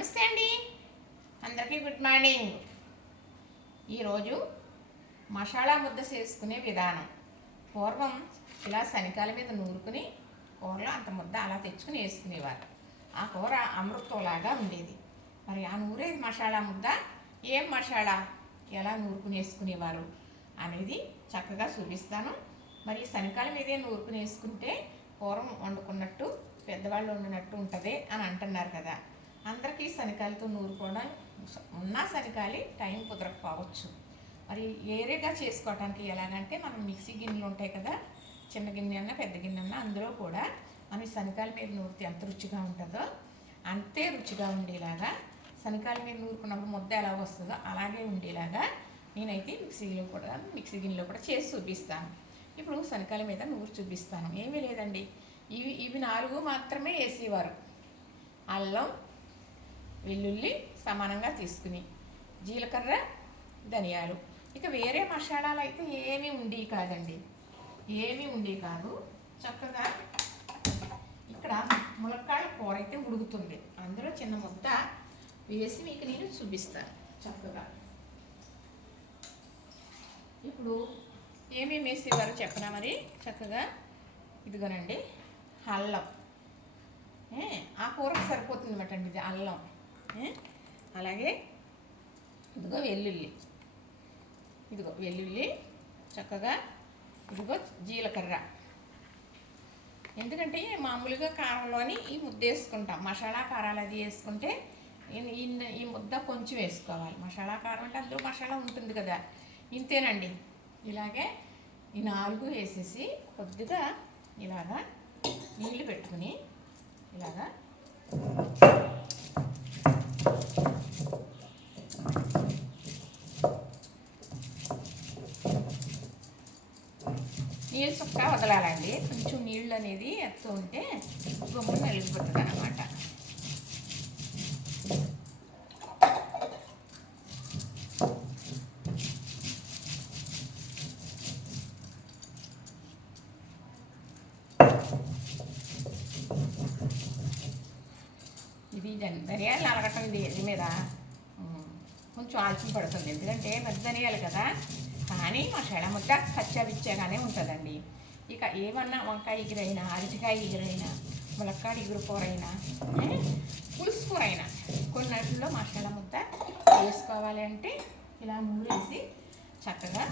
నమస్తే అండి, అందరికీ గుడ్ మార్నింగ్. ఈరోజు మసాలా ముద్ద చేసుకునే విధానం. పూర్వం ఇలా శనికాల మీద నూరుకుని కూరలో అంత ముద్ద అలా తెచ్చుకుని వేసుకునేవారు. ఆ కూర అమృతంలాగా ఉండేది. మరి ఆ నూరేది మసాలా ముద్ద ఏం మసాలా ఎలా నూరుకుని వేసుకునేవారు అనేది చక్కగా చూపిస్తాను. మరి శనికాల మీదే నూరుకుని వేసుకుంటే పూర్వం వండుకున్నట్టు పెద్దవాళ్ళు వండినట్టు ఉంటుంది అని అంటున్నారు కదా. అందరికీ శనికాయలతో నూరుకోవడం ఉన్న శనికాయలు టైం కుదరకపోవచ్చు. మరి ఏరేగా చేసుకోవడానికి ఎలాగంటే మనం మిక్సీ గిన్నెలు ఉంటాయి కదా, చిన్న గిన్నె అన్నా పెద్ద గిన్నె అన్నా, అందులో కూడా మనం శనికాయల మీద నూరితే ఎంత రుచిగా ఉంటుందో అంతే రుచిగా ఉండేలాగా, శనికాయల మీద నూరుకున్నప్పుడు ముద్ద ఎలా వస్తుందో అలాగే ఉండేలాగా నేనైతే మిక్సీ గిన్నెలో కూడా చేసి చూపిస్తాను. ఇప్పుడు శనికాయల మీద నూరు చూపిస్తాను. ఏమీ లేదండి, ఇవి 4 మాత్రమే వేసేవారు. అల్లం, వెల్లుల్లి సమానంగా తీసుకుని, జీలకర్ర, ధనియాలు. ఇక వేరే మసాలాలు అయితే ఏమీ ఉండేవి కాదండి, ఏమీ ఉండేవి కాదు. చక్కగా ఇక్కడ ములక్కాడల కూర అయితే ఉడుకుతుంది, అందులో చిన్న ముద్ద వేసి మీకు నేను చూపిస్తాను చక్కగా. ఇప్పుడు ఏమేమి వేసేవారు చెప్పనా మరి. చక్కగా ఇదిగోనండి అల్లం, ఆ కూరకు సరిపోతుంది అన్నమాట అండి ఇది అల్లం. అలాగే ఇదిగో వెల్లుల్లి, చక్కగా ఇదిగో జీలకర్ర. ఎందుకంటే మామూలుగా కారంలోని ఈ ముద్ద వేసుకుంటాం, మసాలా కారాలు అది వేసుకుంటే ఈ ముద్ద కొంచెం వేసుకోవాలి. మసాలా కారం అంటే అందులో మసాలా ఉంటుంది కదా, ఇంతేనండి. ఇలాగే ఈ 4 వేసేసి కొద్దిగా ఇలాగా నీళ్ళు పెట్టుకుని ఇలాగా నీళ్ళు చుక్క వదలాలండి. కొంచెం నీళ్ళు అనేది ఎత్తు ఉంటే గమ్మున నలిగిపోతుంది అన్నమాట. ఇది ధనియాలు నలగటం ఇది మీద కొంచెం ఆలస్యం పడుతుంది, ఎందుకంటే పెద్ద ధనియాలు కదా. కానీ మసాలా ముద్ద కచ్చాపిచ్చాగానే ఉంటుందండి. ఇక ఏమన్నా వంకాయ ఎగురైనా, అరటికాయ ఎగురైనా, ములక్కాడ ఎగురు కూర అయినా, పులుసు కూర అయినా కొన్నిటిలో మసాలా ముద్ద వేసుకోవాలి అంటే ఇలా నూరేసి చక్కగా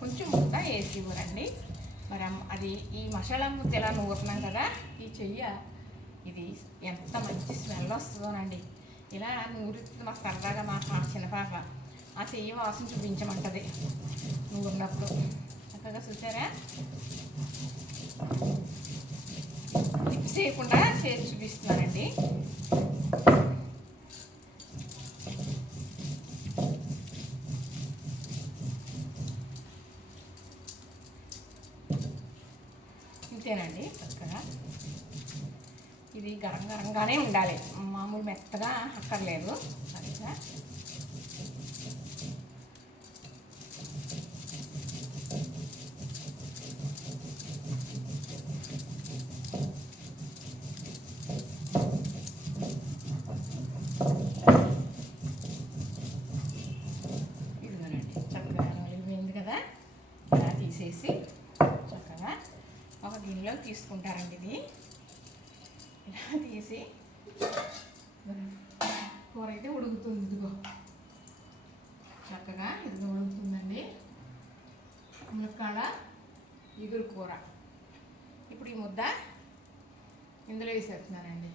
కొంచెం ముద్ద వేసి ఇవ్వరండి. మరి అది ఈ మసాలా ముద్ద ఎలా నూరుతున్నాం కదా, ఈ చెయ్య ఇది ఎంత మంచి స్మెల్ వస్తుందోనండి. ఇలా నూరుతుంది మాకు సరదాగా. మా చిన్నపాప ఆ చెయ్యి వాసన చూపించమంటుంది నూరినప్పుడు. చక్కగా చూసారా, లిప్స్ చేయకుండా చేసి చూపిస్తున్నానండి. ఇంతేనండి. చక్కగా ఇది గరంగానే ఉండాలి, మామూలు మెత్తగా అక్కర్లేదు. సరిగ్గా ఇదిగోనండి, చక్కగా నలిగిపోయింది కదా. ఇలా తీసేసి చక్కగా ఒక గిన్నెలో తీసుకుంటారండి. ఇది ఇలా తీసి కూర అయితే ఉడుకుతుంది. ఇదిగో చక్కగా ఇదిగో ఉడుకుతుందండి ములక్కాడ ఎగురు కూర. ఇప్పుడు ఈ ముద్ద ఇందులో వేసేస్తున్నానండి.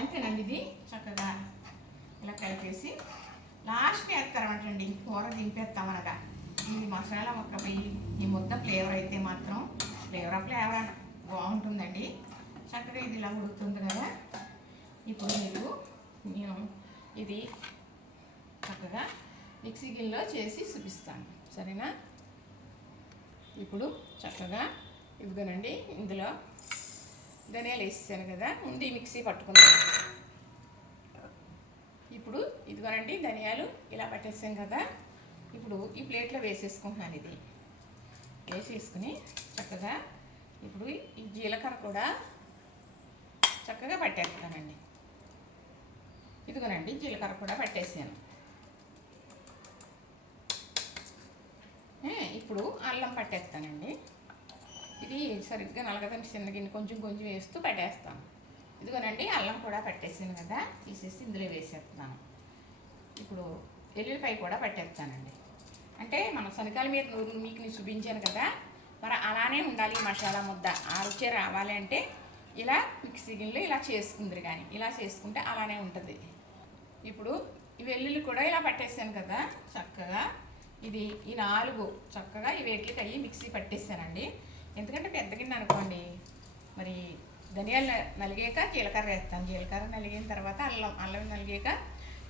అంతేనండి. ఇది చక్కగా ఇలా కలిపేసి లాస్ట్ వేస్తారన్నమాటండి. కూర దింపేస్తామనగా ఇది మసాలా మొక్క పోయి ఈ ముద్ద ఫ్లేవర్ అయితే మాత్రం ఫ్లేవర్ బాగుంటుందండి. చక్కగా ఇది ఇలా ఉడుకుతుంది కదా. ఇప్పుడు నేను ఇది చక్కగా మిక్సీ గిన్నెలో చేసి చూపిస్తాను, సరేనా. ఇప్పుడు చక్కగా ఇదిగోనండి, ఇందులో ధనియాలు వేసేసాను కదా, ముందు ఈ మిక్సీ పట్టుకుందాం. ఇప్పుడు ఇదిగోనండి ధనియాలు ఇలా పట్టేసాం కదా. ఇప్పుడు ఈ ప్లేట్లో వేసేసుకుంటున్నాను. ఇది వేసేసుకుని చక్కగా ఇప్పుడు ఈ జీలకర్ర కూడా చక్కగా పట్టేస్తానండి. ఇదిగోనండి జీలకర్ర కూడా పట్టేసాను. ఇప్పుడు అల్లం పట్టేస్తానండి. ఇది సరిగ్గా నలగదని చిన్న గిన్నె కొంచెం కొంచెం వేస్తూ పట్టేస్తాను. ఇదిగోనండి అల్లం కూడా పట్టేసాను కదా, తీసేసి ఇందులో వేసేస్తున్నాను. ఇప్పుడు ఎల్లుల్లిపాయ కూడా పట్టేస్తానండి. అంటే మన శనగల మీద నూరు మీకు నేను చూపించాను కదా, మరి అలానే ఉండాలి మసాలా ముద్ద. ఆ రుచి రావాలి అంటే ఇలా మిక్సీ గిన్నెలో ఇలా చేసుకుందరు, కానీ ఇలా చేసుకుంటే అలానే ఉంటుంది. ఇప్పుడు ఈ వెల్లుల్లి కూడా ఇలా పట్టేసాను కదా చక్కగా. ఇది ఈ 4 చక్కగా ఈ వేటికి అయ్యి మిక్సీ పట్టేసానండి. ఎందుకంటే పెద్ద గిన్నె అనుకోండి, మరి ధనియాలు నలిగాక జీలకర్ర వేస్తాను. జీలకర్ర నలిగిన తర్వాత అల్లం నలిగాక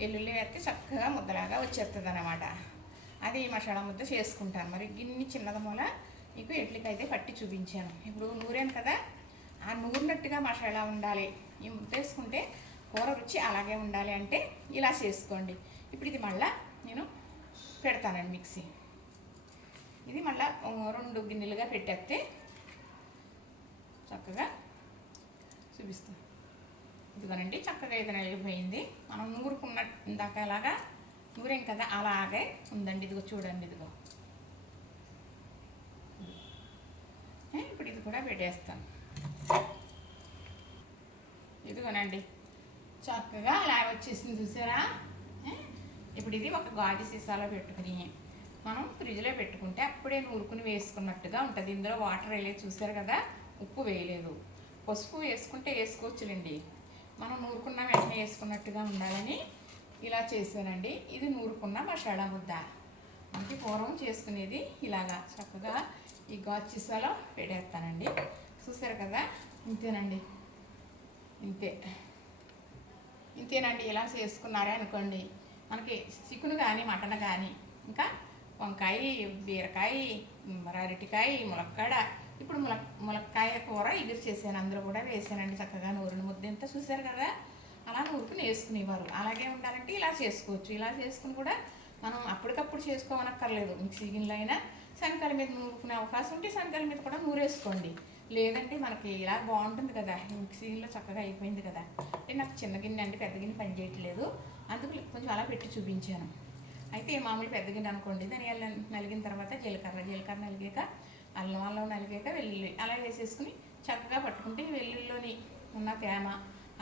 వెల్లుల్లి వేస్తే చక్కగా ముద్దలాగా వచ్చేస్తుంది అన్నమాట. అది మసాలా ముద్ద చేసుకుంటాను. మరి గిన్నె చిన్నది మూల మీకు ఎట్లకైతే పట్టి చూపించాను. ఇప్పుడు నూరాను కదా, ఆ నూరినట్టుగా మసాలా ఉండాలి. ఈ ముద్ద వేసుకుంటే కూర రుచి అలాగే ఉండాలి అంటే ఇలా చేసుకోండి. ఇప్పుడు ఇది మళ్ళీ నేను పెడతానండి మిక్సీ. ఇది మళ్ళీ 2 గిన్నెలుగా పెట్టేస్తే చక్కగా చూపిస్తాను. ఇదిగోనండి చక్కగా ఇది నలిగిపోయింది. మనం నూరుకున్నట్టు ఇందాక అలాగా నూరేం కదా అలాగే ఉందండి. ఇదిగో చూడండి, ఇదిగో ఇప్పుడు ఇది కూడా పెట్టేస్తాను. ఇదిగోనండి చక్కగా అలా వచ్చేసింది చూసారా. ఇప్పుడు ఇది ఒక గాజు సీసాలో పెట్టుకుని మనం ఫ్రిడ్జ్లో పెట్టుకుంటే అప్పుడే నూరుకుని వేసుకున్నట్టుగా ఉంటుంది. ఇందులో వాటర్ వేయలేదు చూసారు కదా, ఉప్పు వేయలేదు. పసుపు వేసుకుంటే వేసుకోవచ్చులేండి. మనం నూరుకున్న వెంటనే వేసుకున్నట్టుగా ఉండాలని ఇలా చేశానండి. ఇది నూరుకున్న మసాలా ముద్ద. మనకి పూర్వం చేసుకునేది ఇలాగా చక్కగా ఈ గాజు సీసాలో పెట్టేస్తానండి. చూసారు కదా, ఇంతేనండి, ఇంతేనండి. ఇలా చేసుకున్నారే అనుకోండి, మనకి చికెన్ కానీ మటన్ కానీ ఇంకా వంకాయ, బీరకాయ, అరటికాయ, ములక్కాడ. ఇప్పుడు ములక్కాయ కూర ఎగురు చేశాను, అందులో కూడా వేసానండి చక్కగా నూరిన ముద్ద. ఎంత చూసారు కదా, అలా నూరుకుని వేసుకునేవారు. అలాగే ఉండాలంటే ఇలా చేసుకోవచ్చు. ఇలా చేసుకుని కూడా మనం అప్పటికప్పుడు చేసుకోవనక్కర్లేదు. మిక్సీ గిన్నెలో అయినా శనగల మీద నూరుకునే అవకాశం ఉంటే శనగల మీద కూడా నూరేసుకోండి. లేదంటే మనకి ఇలా బాగుంటుంది కదా, మిక్సీ గిన్నెలో చక్కగా అయిపోయింది కదా. అంటే నాకు చిన్న గిన్నె అంటే పెద్ద గిన్నె పని చేయట్లేదు, అందుకు కొంచెం అలా పెట్టి చూపించాను. అయితే మామూలు పెద్ద గిన్నె అనుకోండి, ధనియాలు నలిగిన తర్వాత జీలకర్ర నలిగాక అల్లం నలిగాక వెల్లుల్లి అలా వేసేసుకుని చక్కగా పట్టుకుంటే వెల్లుల్లిలోని ఉన్న తేమ,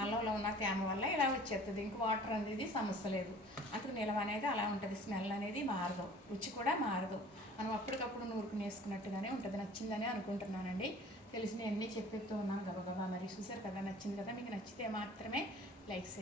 అల్లంలో ఉన్న తేమ వల్ల ఇలా వచ్చేస్తుంది. ఇంక వాటర్ అనేది సమస్య లేదు. అందుకు నిలవ అనేది అలా ఉంటుంది. స్మెల్ అనేది మారదు, రుచి కూడా మారదు. మనం అప్పటికప్పుడు నూరుకుని వేసుకున్నట్టుగానే ఉంటుంది. నచ్చిందని అనుకుంటున్నానండి. తెలిసినవన్నీ చెప్పేస్తూ ఉన్నాను గబగబా. మరి చూసారు కదా, నచ్చింది కదా. మీకు నచ్చితే మాత్రమే లైక్ చేయండి.